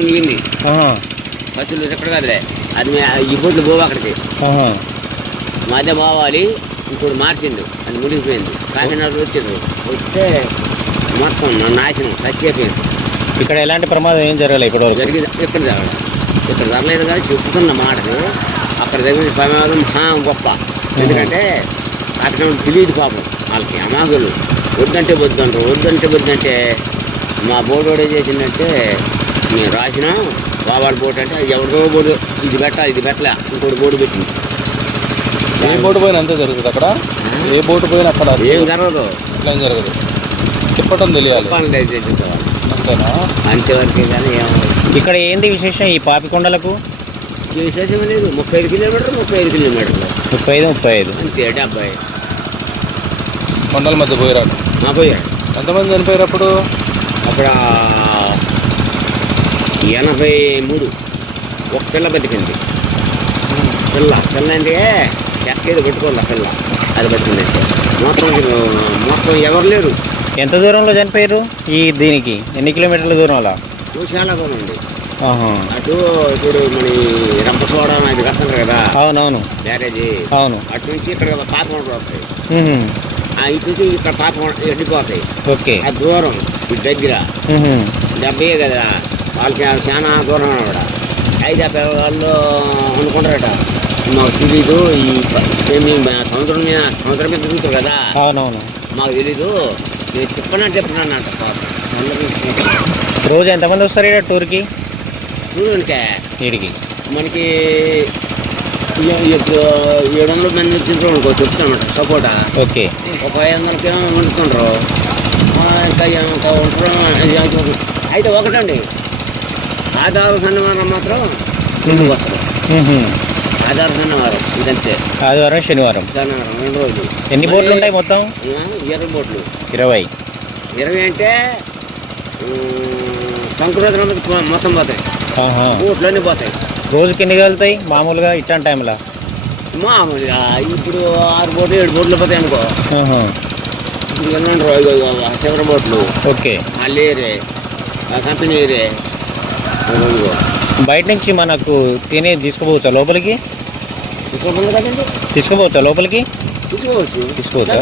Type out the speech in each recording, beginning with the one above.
మునిగింది ఖర్చులు ఎక్కడ కాదులే. అది ఈ బోట్లు పోవు అక్కడికి. మధ్య పోవాలి ఇప్పుడు మార్చిండు. అది మునిగిపోయింది. కాకినాడ వచ్చిండు వస్తే మొత్తం నాశనం చచ్చిపోయింది. ఇక్కడ ఎలాంటి ప్రమాదం ఏం జరగలేదు ఇప్పటివరకు? జరిగింది. ఇక్కడ జరగడం ఇక్కడ జరగలేదు కానీ చెప్తున్న మాటకు అక్కడ జరిగిన ప్రమాదం మహా గొప్ప. ఎందుకంటే అక్కడ తెలియదు పాపం. వాళ్ళకి అమాగులు. వద్దంటే వద్దంటారు. వద్దంటే వద్దంటే మా బోర్డు చేసిందంటే నేను రాసిన బాబాల బోర్డు అంటే ఎవరిదో బోర్డు ఇది పెట్టాలి ఇది పెట్టలే ఇంకోటి బోర్డు పెట్టింది. ఏ బోటు పోయినా అంతే జరుగుతుంది అక్కడ? ఏ బోటు పోయినా అక్కడ ఏం జరగదు. అట్లా ఏం జరగదు. తిప్పటం తెలియాలి. అంతేనా? అంతేవరకే కానీ ఇక్కడ ఏంది విశేషం ఈ పాపికొండలకు? విశేషం లేదు ముప్పై ఐదు కిలోమీటర్లు ముప్పై ఐదు కిలోమీటర్లు. ముప్పై ఐదు ముప్పై ఐదు. అంతే డెబ్బై. కొండల మధ్య పోయిరాడు. మా పోయాడు. ఎంతమంది చనిపోయారు అప్పుడు? అక్కడ ఎనభై మూడు. ఒక పిల్ల బతికింది. పిల్ల పిల్ల అంటే ఎక్కేది పట్టుకోవాలి పిల్ల? అది పట్టుకుంది మొత్తం మొత్తం ఎవరు లేరు. ఎంత దూరంలో చనిపోయారు? ఈ దీనికి ఎన్ని కిలోమీటర్ల దూరం అలా ఓ చాలా దూరం ఉంది ఆహా. అటు ఇప్పుడు మన రంపచోడ అది కడతారు కదా? అవునవును. బ్యారేజీ. అవును. అటు నుంచి ఇక్కడ పాపకొండ వస్తాయి. ఇటు నుంచి ఇక్కడ పాపకొండ ఎండిపోతాయి. ఓకే. ఆ దూరం ఇటు దగ్గర. డెబ్బై కదా? వాళ్ళకి చాలా దూరం అన్నమాట అయితే ఆ పిల్లలు అనుకుంటారట మాకు తెలీదు ఈ ప- ఏమి మా సముద్రం మీద సముద్రం మీద తిరుగుతారు కదా. అవునవును. మాకు తెలీదు నేను చెప్పనంటే చెప్పనన్నట పాపం. అందరూ రోజు ఎంతమంది వస్తారు ఇక్కడ టూర్కి? చూడంటే వీడికి మనకి ఏడు వందల మంది వచ్చిండ్రు అనుకో చెప్తాను సపోటా. ఓకే. ఒక ఐదు వందల కిలో ఏ- ఇంకా ఉంటారు అయితే ఒకటండి ఆధార శనివారం మాత్రం ముందుకు వస్తారు. ఆధార శనివారం ఇదంతే. ఆదివారం శనివారం. శనివారం రెండు రోజులు. ఎన్ని బోట్లు ఉంటాయి మొత్తం? ఇరవై బోట్లు ఇరవై. ఇరవై అంటే సంక్రాంతి మొత్తం పోతాయి. ఆహా. బోట్లు అన్నీ పోతాయి. రోజుకి ఎన్ని వెళ్తాయి మామూలుగా ఇట్లాంటి టైంలో? మామూలుగా ఇప్పుడు ఆరు బోట్లు ఏడు బోట్లు పోతాయి అనుకో. ఇప్పుడు ఎన్ని రోజు చివరి బోట్లు ఓకే. మళ్ళీ కంపెనీ. బయట నుంచి మనకు తినే తీసుకుపోవచ్చా లోపలికి? తీసుకుపోవచ్చా లోపలికి? తీసుకోవచ్చు తీసుకోవచ్చా?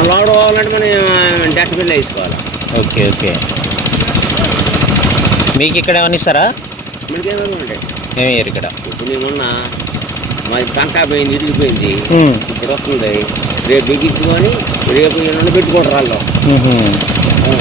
మనం డస్ట్బిన్లో వేసుకోవాలి. Okay okay. మీకు ఇక్కడ ఏమన్నా ఇస్తారా? ఏమి ఇక్కడ? ఇప్పుడు మాది టంకా పోయింది ఇరిగిపోయింది. ఇప్పుడు వస్తుంది. రేపు బిగించుకొని రేపు ఎల్లుండి. ఆ,